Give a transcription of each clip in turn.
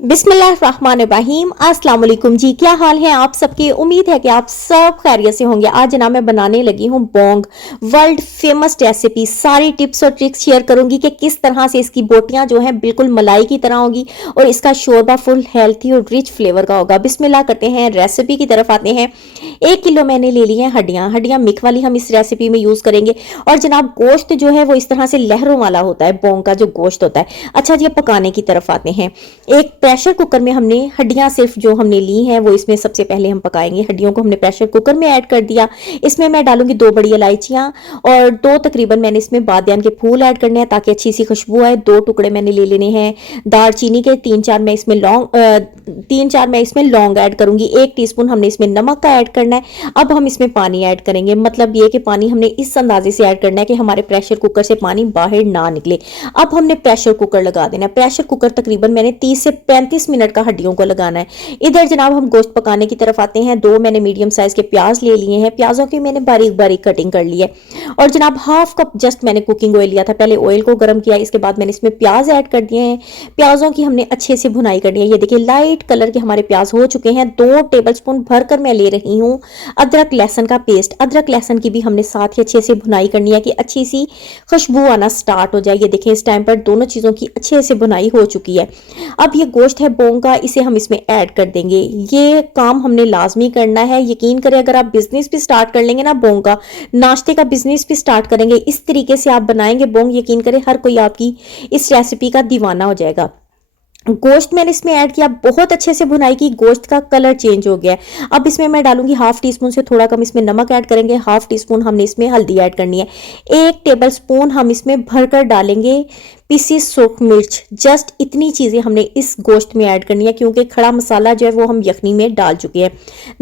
बिस्मिल्लाहिर्रहमानिर्रहीम। अस्सलाम वालेकुम जी, क्या हाल है आप सबके। उम्मीद है कि आप सब खैरियत से होंगे। आज ना मैं बनाने लगी हूँ बोंग, वर्ल्ड फेमस रेसिपी। सारी टिप्स और ट्रिक्स शेयर करूंगी कि किस तरह से इसकी बोटियां जो हैं बिल्कुल मलाई की तरह होगी और इसका शोरबा फुल हेल्थी और रिच फ्लेवर का होगा। बिस्मिल्लाह करते हैं, रेसिपी की तरफ आते हैं। 1 किलो मैंने ले ली है हड्डियां। हड्डियां मिक वाली हम इस रेसिपी में यूज करेंगे। और जनाब गोश्त जो है वो इस तरह से लहरों वाला होता है, बोंग का जो गोश्त होता है। अच्छा जी, पकाने की तरफ आते हैं। एक प्रेशर कुकर में हमने हड्डियां सिर्फ जो हमने ली हैं वो इसमें सबसे पहले हम पकाएंगे। हड्डियों को हमने प्रेशर कुकर में ऐड कर दिया। इसमें मैं डालूंगी 2 बड़ी इलायचियां और 2 तकरीबन मैंने इसमें बादियान के फूल ऐड करने हैं ताकि अच्छी सी खुशबू आए। 2 टुकड़े मैंने ले लेने हैं दालचीनी के। 3-4 मैं इसमें लौंग ऐड करूंगी। 1 टीस्पून हमने इसमें नमक का ऐड करना है। अब हम इसमें पानी ऐड करेंगे, मतलब ये कि पानी हमने इस अंदाजे से ऐड करना है कि हमारे प्रेशर कुकर से पानी बाहर ना निकले। अब हमने प्रेशर कुकर लगा देना है। प्रेशर कुकर तकरीबन मैंने 30 से 35 मिनट का हड्डियों को लगाना है। इधर जनाब हम गोश्त पकाने की तरफ आते हैं। 2 मैंने मीडियम साइज के प्याज ले लिए हैं। प्याजों की मैंने बारीक बारीक कटिंग कर ली है। और जनाब हाफ कप जस्ट मैंने कुकिंग ऑयल लिया था। पहले ऑयल को गर्म किया, इसके बाद मैंने इसमें प्याज ऐड कर दिए हैं। प्याजों की हमने अच्छे से भुनाई करनी है। ये देखिए लाइट कलर के हमारे प्याज हो चुके हैं। 2 टेबलस्पून भरकर मैं ले रही हूँ अदरक लहसुन का पेस्ट। अदरक लहसुन की भी हमने साथ ही अच्छे से भुनाई करनी है कि अच्छी सी खुशबू आना स्टार्ट हो जाए। ये देखिए इस टाइम पर दोनों चीजों की अच्छे से भुनाई हो चुकी है। अब ये गोश्त है बोंग का, इसे हम इसमें ऐड कर देंगे। ये काम हमने लाजमी करना है। यकीन करें अगर आप बिजनेस भी स्टार्ट कर लेंगे ना, बोंग का नाश्ते का बिजनेस भी स्टार्ट करेंगे, इस तरीके से आप बनाएंगे बोंग, यकीन करें हर कोई आपकी इस रेसिपी का दीवाना हो जाएगा। गोश्त मैंने इसमें ऐड किया, बहुत अच्छे से भुनाई की, गोश्त का कलर चेंज हो गया है। अब इसमें मैं डालूंगी हाफ टी स्पून से थोड़ा कम इसमें नमक ऐड करेंगे। हाफ टी स्पून हमने इसमें हल्दी ऐड करनी है। 1 टेबल स्पून हम इसमें भरकर डालेंगे पिसी सूख मिर्च। जस्ट इतनी चीजें हमने इस गोश्त में ऐड करनी है क्योंकि खड़ा मसाला जो है वो हम यखनी में डाल चुके हैं।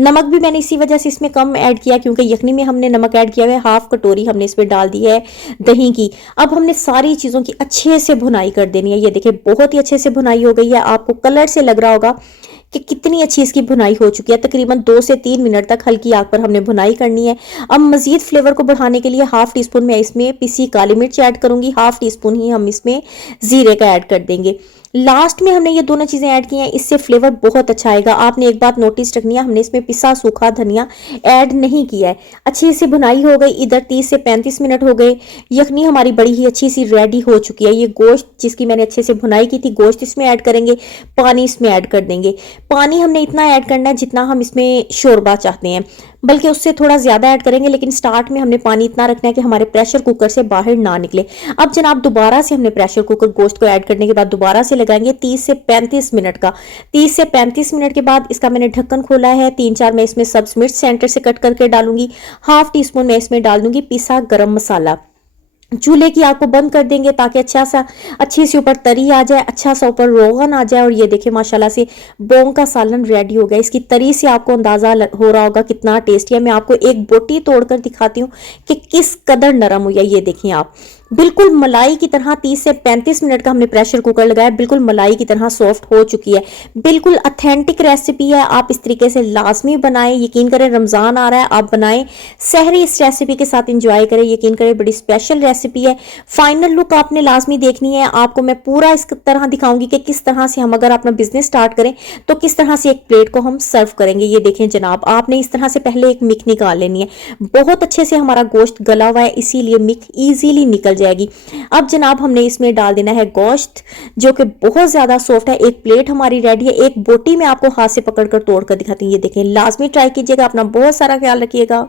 नमक भी मैंने इसी वजह से इसमें कम ऐड किया क्योंकि यखनी में हमने नमक ऐड किया है। हाफ कटोरी हमने इसमें डाल दी है दही की। अब हमने सारी चीजों की अच्छे से भुनाई कर देनी है। ये देखिए बहुत ही अच्छे से भुनाई हो गई है। आपको कलर से लग रहा होगा कि कितनी अच्छी इसकी भुनाई हो चुकी है। तकरीबन 2 से 3 मिनट तक हल्की आग पर हमने भुनाई करनी है। अब मजीद फ्लेवर को बढ़ाने के लिए हाफ टी स्पून मैं इसमें पिसी काली मिर्च ऐड करूंगी। हाफ टी स्पून ही हम इसमें जीरे का ऐड कर देंगे। लास्ट में हमने ये दोनों चीजें ऐड की हैं, इससे फ्लेवर बहुत अच्छा आएगा। आपने एक बात नोटिस रखनी है, हमने इसमें पिसा सूखा धनिया ऐड नहीं किया है। अच्छी सी भुनाई हो गई। इधर 30 से 35 मिनट हो गए। यखनी हमारी बड़ी ही अच्छी सी रेडी हो चुकी है। ये गोश्त जिसकी मैंने अच्छे से भुनाई की थी, गोश्त इसमें ऐड करेंगे, पानी इसमें ऐड कर देंगे। पानी हमने इतना ऐड करना है जितना हम इसमें शोरबा चाहते हैं, बल्कि उससे थोड़ा ज्यादा ऐड करेंगे, लेकिन स्टार्ट में हमने पानी इतना रखना है कि हमारे प्रेशर कुकर से बाहर ना निकले। अब जनाब दोबारा से हमने प्रेशर कुकर गोश्त को ऐड करने के बाद दोबारा से लगाएंगे 30 से 35 मिनट का। 30 से 35 मिनट के बाद इसका मैंने ढक्कन खोला है। 3-4 मैं इसमें सब्ज मिर्च सेंटर से कट करके डालूंगी। हाफ टी स्पून मैं इसमें डाल दूंगी पिसा गरम मसाला। चूल्हे की आग को बंद कर देंगे ताकि अच्छी सी ऊपर तरी आ जाए, अच्छा सा ऊपर रोगन आ जाए। और ये देखिए माशाल्लाह से बोंग का सालन रेडी हो गया। इसकी तरी से आपको अंदाजा हो रहा होगा कितना टेस्टी है। मैं आपको एक बोटी तोड़कर दिखाती हूँ कि किस कदर नरम हुई है। ये देखिए आप, बिल्कुल मलाई की तरह। 30 से 35 मिनट का हमने प्रेशर कुकर लगाया, बिल्कुल मलाई की तरह सॉफ्ट हो चुकी है। बिल्कुल ऑथेंटिक रेसिपी है। आप इस तरीके से लाजमी बनाएं। यकीन करें रमजान आ रहा है, आप बनाएं, सहरी इस रेसिपी के साथ एंजॉय करें। यकीन करें बड़ी स्पेशल रेसिपी है। फाइनल लुक आपने लाजमी देखनी है। आपको मैं पूरा इस तरह दिखाऊंगी कि किस तरह से हम अगर अपना बिजनेस स्टार्ट करें तो किस तरह से एक प्लेट को हम सर्व करेंगे। ये देखें जनाब, आपने इस तरह से पहले एक मिक निकाल लेनी है। बहुत अच्छे से हमारा गोश्त गला हुआ है, इसीलिए मिक इजीली निकल जाएगी। अब जनाब हमने इसमें डाल देना है गोश्त जो कि बहुत ज्यादा सॉफ्ट है। एक प्लेट हमारी रेडी है। एक बोटी में आपको हाथ से पकड़कर तोड़कर दिखाती हूँ। ये देखें, लाजमी ट्राई कीजिएगा। अपना बहुत सारा ख्याल रखिएगा।